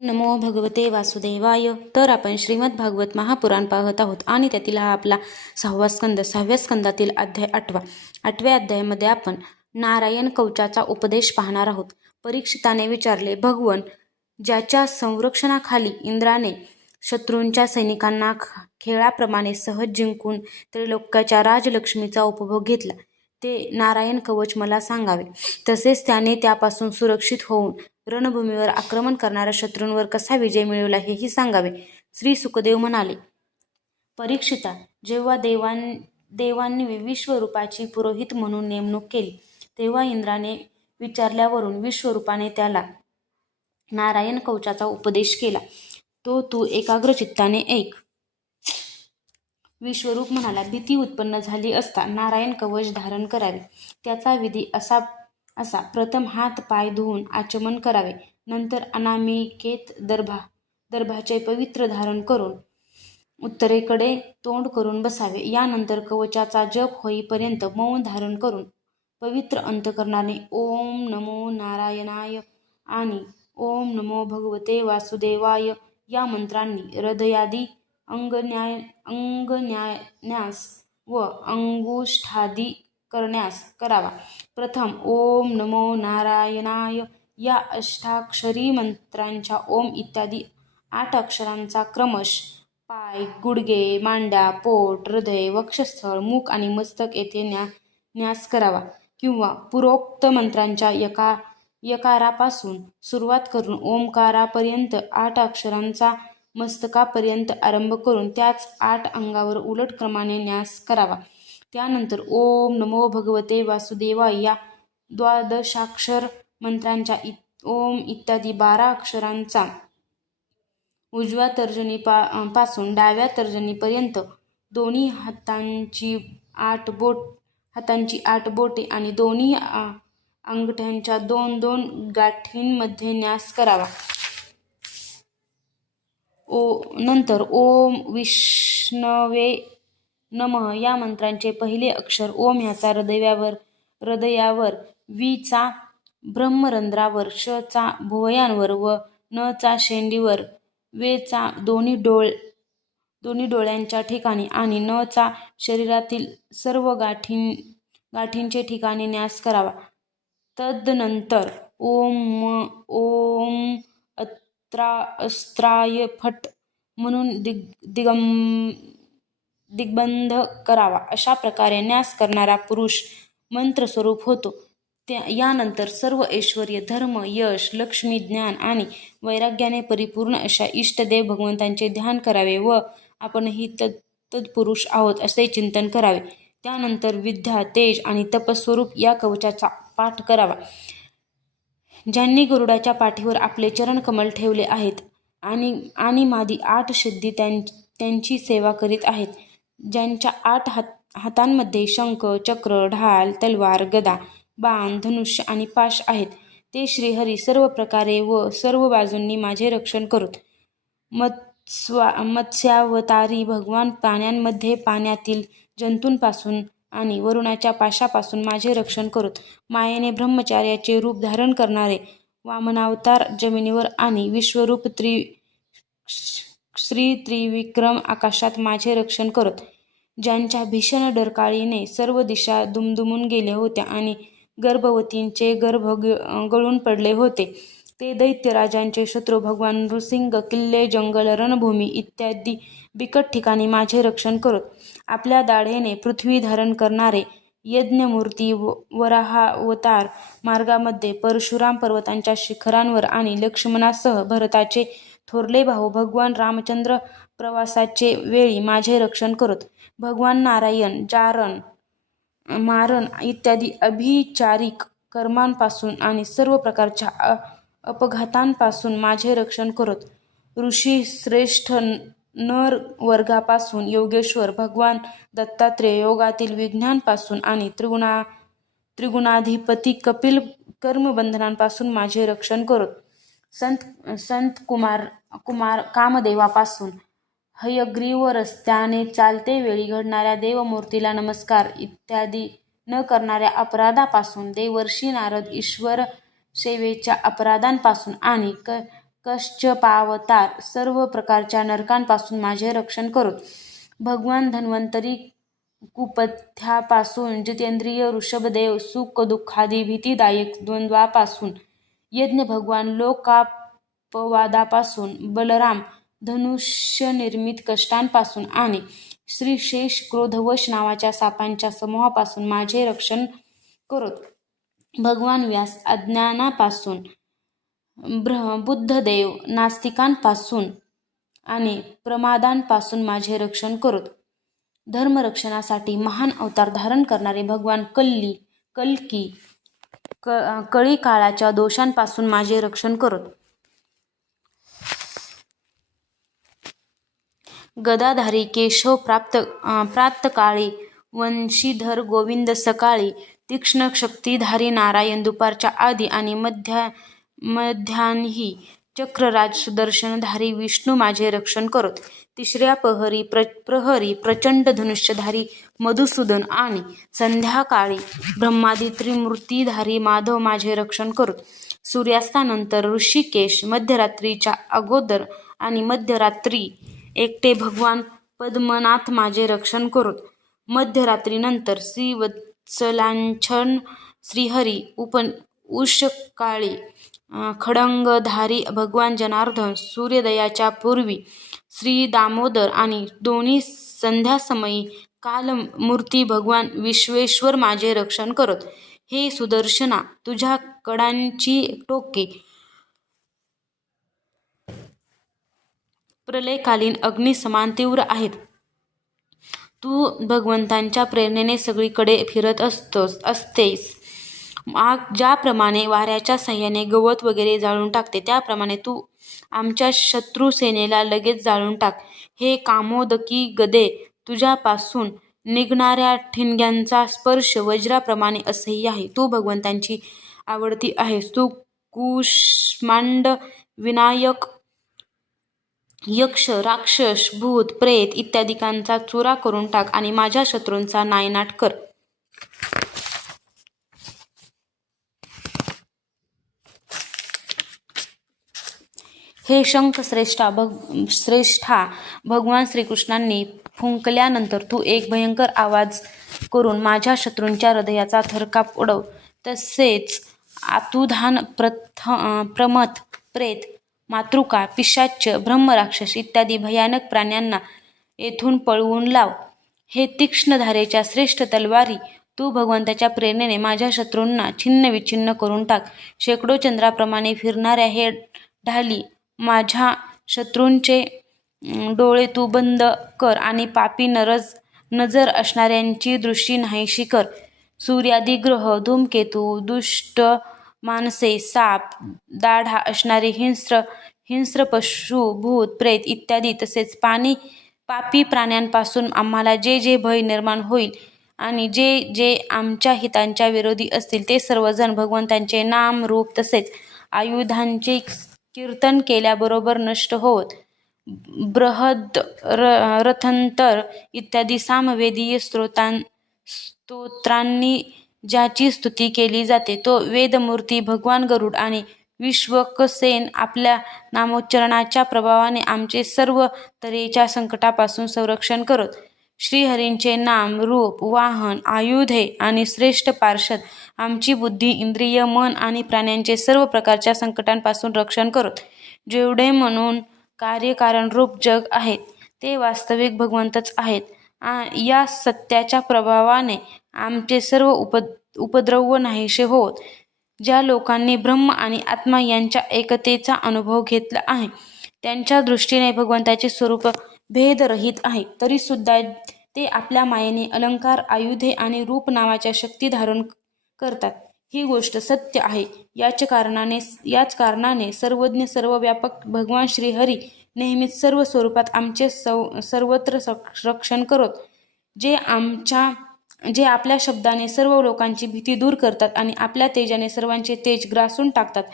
नमो भगवते वासुदेवाय. तर आपण श्रीमद भागवत महापुराण पाहत आहोत आणि त्यातील हा आपला सहावा स्कंद सहाव्या स्कंदातील अध्याय आठवा. आठव्या अध्यायामध्ये आपण नारायण कवचाचा उपदेश पाहणार आहोत. परीक्षिताने विचारले भगवन ज्याच्या संरक्षणाखाली इंद्राने शत्रूंच्या सैनिकांना खेळाप्रमाणे सहज जिंकून त्रिलोक्याच्या राजलक्ष्मीचा उपभोग घेतला ते नारायण कवच मला सांगावे. तसेच त्याने त्यापासून सुरक्षित होऊन रणभूमीवर आक्रमण करणाऱ्या शत्रूंवर कसा विजय मिळवला हेही सांगावे श्री सुखदेव म्हणाले. परीक्षिता जेव्हा देवां देवांनी विश्वरूपाची पुरोहित म्हणून नेमणूक केली तेव्हा इंद्राने विचारल्यावरून विश्वरूपाने त्याला नारायण कवचाचा उपदेश केला. तो तू एकाग्र चित्ताने ऐक. विश्वरूप म्हणाला भीती उत्पन्न झाली असता नारायण कवच धारण करावे. त्याचा विधी असा असा प्रथम हात पाय धुवून आचमन करावे. नंतर अनामिकेत दर्भा दर्भाचे पवित्र धारण करून उत्तरेकडे तोंड करून बसावे. यानंतर कवचाचा जप होईपर्यंत मौन धारण करून पवित्र अंतकरणाने ओम नमो नारायणाय आणि ओम नमो भगवते वासुदेवाय या मंत्रांनी हृदयादी अंगन्याय अंगन्यास व अंगुष्ठादी करण्यास करावा. प्रथम ओम नमो नारायणाय. या अष्टाक्षरी मंत्रांच्या ओम इत्यादी आठ अक्षरांचा क्रमश पाय गुडगे मांड्या पोट हृदय वक्षस्थळ मुख आणि मस्तक येथे न्या न्यास करावा. किंवा पुरोक्त मंत्रांच्या यका यकारापासून सुरुवात करून ओंकारापर्यंत आठ अक्षरांचा मस्तकापर्यंत आरंभ करून त्याच आठ अंगावर उलट क्रमाने न्यास करावा. त्यानंतर ओम नमो भगवते वासुदेवाय या द्वादशाक्षर मंत्रांच्या इ ओम इत्यादी बारा अक्षरांचा उजव्या तर्जनी पा पासून डाव्या तर्जनीपर्यंत दोन्ही हातांची आठ बोट हातांची आठ बोटे आणि दोन्ही अंगठ्यांच्या दोन दोन गाठींमध्ये न्यास करावा. ओ नंतर ओम विष्णवे नमः. या मंत्रांचे पहिले अक्षर ओम ह्याचा हृदयावर हृदयावर वीचा ब्रह्मरंध्रावर श चा भुवयांवर व न चा शेंडीवर वेचा दोन्ही डोळ दोन्ही डोळ्यांच्या ठिकाणी आणि न चा शरीरातील सर्व गाठीं गाठींचे ठिकाणी न्यास करावा. तदनंतर ओम ओम अत्रा अस्त्राय फट म्हणून दिग दिगम दिग्बंध करावा अशा प्रकारे न्यास करणारा पुरुष मंत्रस्वरूप होतो. त्या यानंतर सर्व ऐश्वर्य धर्म यश लक्ष्मी ज्ञान आणि वैराग्याने परिपूर्ण अशा इष्टदेव भगवंतांचे ध्यान करावे व आपणही तत् तत्पुरुष आहोत असे चिंतन करावे. त्यानंतर विद्या तेज आणि तपस्वरूप या कवचाचा पाठ करावा. ज्यांनी गरुडाच्या पाठीवर आपले चरणकमल ठेवले आहेत आणि आणि मादी आठ सिद्धी त्यां त्यांची सेवा करीत आहेत. ज्यांच्या आठ हात हातांमध्ये शंख चक्र ढाल तलवार गदा बाण धनुष्य आणि पाश आहेत. ते श्रीहरी सर्व प्रकारे व सर्व बाजूंनी माझे रक्षण करत. मत्स्वा मत्स्यावतारी भगवान प्राण्यांमध्ये पाण्यातील जंतूंपासून आणि वरुणाच्या पाशापासून माझे रक्षण करत. मायेने ब्रह्मचार्याचे रूप धारण करणारे वामनावतार जमिनीवर आणि विश्वरूप त्रि श्री त्रिविक्रम आकाशात माझे रक्षण करत. ज्यांच्या भीषण डरकाळीने सर्व दिशा दुमदुमून गेल्या होत्या आणि गर्भवतींचे गर्भ गळून पडले होते. ते दैत्यराजांचे शत्रू भगवान नृसिंग किल्ले जंगल रणभूमी इत्यादी बिकट ठिकाणी माझे रक्षण करत. आपल्या दाढेने पृथ्वी धारण करणारे यज्ञमूर्ती व वराहावतार मार्गामध्ये परशुराम पर्वतांच्या शिखरांवर आणि लक्ष्मणासह भरताचे थोरले भाऊ भगवान रामचंद्र प्रवासाचे वेळी माझे रक्षण करत भगवान नारायण जारण मारण इत्यादी अभिचारिक कर्मांपासून आणि सर्व प्रकारच्या अ- अपघातांपासून माझे रक्षण करत ऋषी श्रेष्ठ नर वर्गापासून योगेश्वर भगवान दत्तात्रेय योगातील विज्ञानपासून आणि त्रिगुणा त्रिगुणाधिपती कपिल कर्मबंधनांपासून माझे रक्षण करत संत संत कुमार कुमार कामदेवापासून हयग्रीव रस्त्याने चालते वेळी घडणाऱ्या देवमूर्तीला नमस्कार इत्यादी न करणाऱ्या अपराधापासून देवर्षी नारद ईश्वर सेवेच्या अपराधांपासून आणि क कश्चपावतार सर्व प्रकारच्या नरकांपासून माझे रक्षण करो. भगवान धन्वंतरी कुपथ्यापासून जितेंद्रिय ऋषभदेव सुख दुःखादी भीतीदायक द्वंद्वापासून यज्ञ भगवान लोकापवादापासून बलराम धनुष्यनिर्मित कष्टांपासून आणि श्री शेष क्रोधवश नावाच्या सापांच्या समूहापासून माझे रक्षण करोत. भगवान व्यास अज्ञानापासून बुद्धदेव नास्तिकांपासून आणि प्रमादांपासून माझे रक्षण करोत. धर्मरक्षणासाठी महान अवतार धारण करणारे भगवान कल्ली कल्की क कळी काळाच्या दोषांपासून माझे रक्षण करत गदाधारी केशव प्राप्त प्राप्तकाळी वंशीधर गोविंद सकाळी तीक्ष्ण शक्तीधारी नारायण दुपारच्या आधी आणि मध्या मध्यान्ही चक्रराज सुदर्शनधारी विष्णू माझे रक्षण करत. तिसऱ्या प्रहरी प्र प्रहरी प्रचंड धनुष्यधारी मधुसूदन आणि संध्याकाळी ब्रह्मादी त्रिमूर्तीधारी माधव माझे रक्षण करोत. सूर्यास्तानंतर ऋषिकेश मध्यरात्रीच्या अगोदर आणि मध्यरात्री एकटे भगवान पद्मनाथ माझे रक्षण करोत. मध्यरात्रीनंतर श्रीवत्सलांछन श्रीहरी उपन उषकाळी खडंगधारी भगवान जनार्दन सूर्योदयाच्या पूर्वी श्री दामोदर आणि दोन्ही संध्यासमयी कालमूर्ती भगवान विश्वेश्वर माझे रक्षण करत. हे सुदर्शना तुझ्या कडांची टोके. प्रलयकालीन अग्निसमान तीव्र आहेत. तू भगवंतांच्या प्रेरणेने सगळीकडे फिरत असतोस असतेस. आग ज्याप्रमाणे वाऱ्याच्या साह्याने गवत वगैरे जाळून टाकते त्याप्रमाणे तू आमच्या शत्रुसेनेला लगेच जाळून टाक. हे कामोदकी गदे तुझ्यापासून निघणाऱ्या ठिणग्यांचा स्पर्श वज्राप्रमाणे असह्य आहे. तू भगवंतांची आवडती आहेस. तू कुष्मांड विनायक यक्ष राक्षस भूत प्रेत इत्यादिकांचा चुरा करून टाक आणि माझ्या शत्रूंचा नायनाट कर. हे शंख श्रेष्ठा भग श्रेष्ठा भगवान श्रीकृष्णांनी फुंकल्यानंतर तू एक भयंकर आवाज करून माझ्या शत्रूंच्या हृदयाचा थरकाप उडव. तसेच आतुधान प्रथ प्रमथ प्रेत मातृका पिशाच्य ब्रह्मराक्षस इत्यादी भयानक प्राण्यांना येथून पळवून लाव. हे तीक्ष्ण धारेच्या श्रेष्ठ तलवारी तू भगवंताच्या प्रेरणेने माझ्या शत्रूंना छिन्न विछिन्न करून टाक. शेकडो चंद्राप्रमाणे फिरणाऱ्या हे ढाली माझ्या शत्रूंचे डोळे तू बंद कर आणि पापी नरज नजर असणाऱ्यांची दृष्टी नाहीशी कर. सूर्यादी ग्रह धूमकेतू दुष्ट माणसे साप दाढा असणारे हिंस्र हिंस्र पशु भूत प्रेत इत्यादी तसेच पाणी पापी प्राण्यांपासून आम्हाला जे जे भय निर्माण होईल आणि जे जे आमच्या हितांच्या विरोधी असतील ते सर्वजण भगवंतांचे नाम रूप तसेच आयुधांचे कीर्तन केल्याबरोबर नष्ट होत. बृहद र रथंतर इत्यादी सामवेदीय स्त्रोतां स्तोत्रांनी ज्याची स्तुती केली जाते तो वेदमूर्ती भगवान गरुड आणि विश्वकसेन आपल्या नामोच्चारणाच्या प्रभावाने आमचे सर्व तऱ्हेच्या संकटापासून संरक्षण करत. श्रीहरींचे नाम रूप वाहन आयुधे आणि श्रेष्ठ पार्षद आमची बुद्धी इंद्रिय मन आणि प्राण्यांचे सर्व प्रकारच्या संकटांपासून रक्षण करत. जेवढे म्हणून कार्यकारणरूप जग आहेत ते वास्तविक भगवंतच आहेत. या सत्याच्या प्रभावाने आमचे सर्व उप उपद्रव नाहीसे होत ज्या लोकांनी ब्रह्म आणि आत्मा यांच्या एकतेचा अनुभव घेतला आहे त्यांच्या दृष्टीने भगवंताचे स्वरूप भेदरहित आहे. तरीसुद्धा ते आपल्या मायेने अलंकार आयुधे आणि रूप नावाच्या शक्ती धारण करतात. ही गोष्ट सत्य आहे. याच कारणाने याच कारणाने सर्वज्ञ सर्वव्यापक भगवान श्रीहरी नेहमीच सर्व स्वरूपात आमचे सव सर्वत्र रक्षण करत जे आमच्या जे आपल्या शब्दाने सर्व लोकांची भीती दूर करतात आणि आपल्या तेजाने सर्वांचे तेज ग्रासून टाकतात.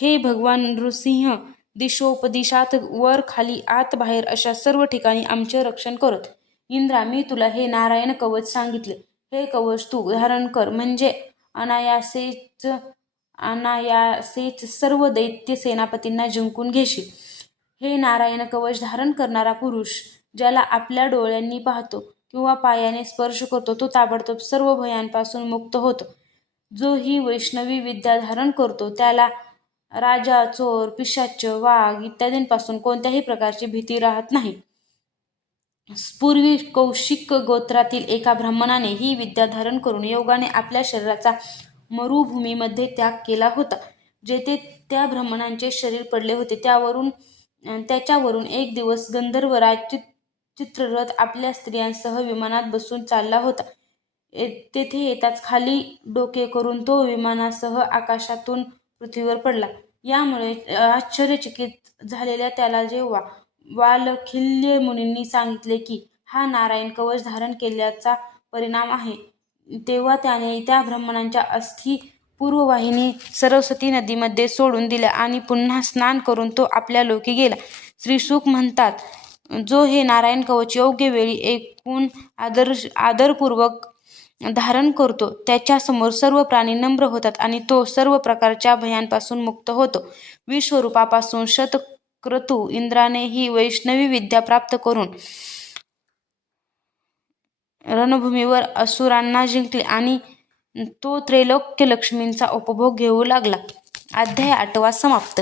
हे भगवान नृसिंह दिशोपदिशात वर खाली आत बाहेर अशा सर्व ठिकाणी आमचे रक्षण करत. इंद्रा मी तुला हे नारायण कवच सांगितले. हे कवच तू धारण कर. म्हणजे अनायासेच अनायासेच सर्व दैत्य सेनापतींना जिंकून घेशील. हे नारायण कवच धारण करणारा पुरुष ज्याला आपल्या डोळ्यांनी पाहतो किंवा पायाने स्पर्श करतो तो ताबडतोब सर्व भयांपासून मुक्त होतो. जो ही वैष्णवी विद्या धारण करतो त्याला राजा चोर पिशाच वाघ इत्यादींपासून कोणत्याही प्रकारची भीती राहत नाही. पूर्वी कौशिक गोत्रातील एका ब्राह्मणाने ही विद्या धारण करून योगाने आपल्या शरीराचा मरुभूमीमध्ये त्याग केला होता. जेथे त्या ब्राह्मणांचे शरीर पडले होते त्यावरून त्याच्यावरून एक दिवस गंधर्वराज चित चित्ररथ आपल्या स्त्रियांसह विमानात बसून चालला होता. तेथे येताच खाली डोके करून तो विमानासह आकाशातून पृथ्वीवर पडला. यामुळे आश्चर्यचकित झालेल्या त्याला जेव्हा वालखिल्य मुनींनी सांगितले की हा नारायण कवच धारण केल्याचा परिणाम आहे. तेव्हा त्याने त्या ब्राह्मणांच्या अस्थी पूर्ववाहिनी सरस्वती नदीमध्ये सोडून दिल्या आणि पुन्हा स्नान करून तो आपल्या लोकी गेला. श्रीशुक म्हणतात जो हे नारायण कवच योग्य वेळी एकूण आदर आदरपूर्वक धारण करतो त्याच्यासमोर सर्व प्राणी नम्र होतात आणि तो सर्व प्रकारच्या भयांपासून मुक्त होतो. विश्वरूपापासून क्रतू इंद्राने ही वैष्णवी विद्या प्राप्त करून रणभूमीवर असुरांना जिंकले आणि तो त्रैलोक्य लक्ष्मींचा उपभोग घेऊ लागला. अध्याय आठवा समाप्त.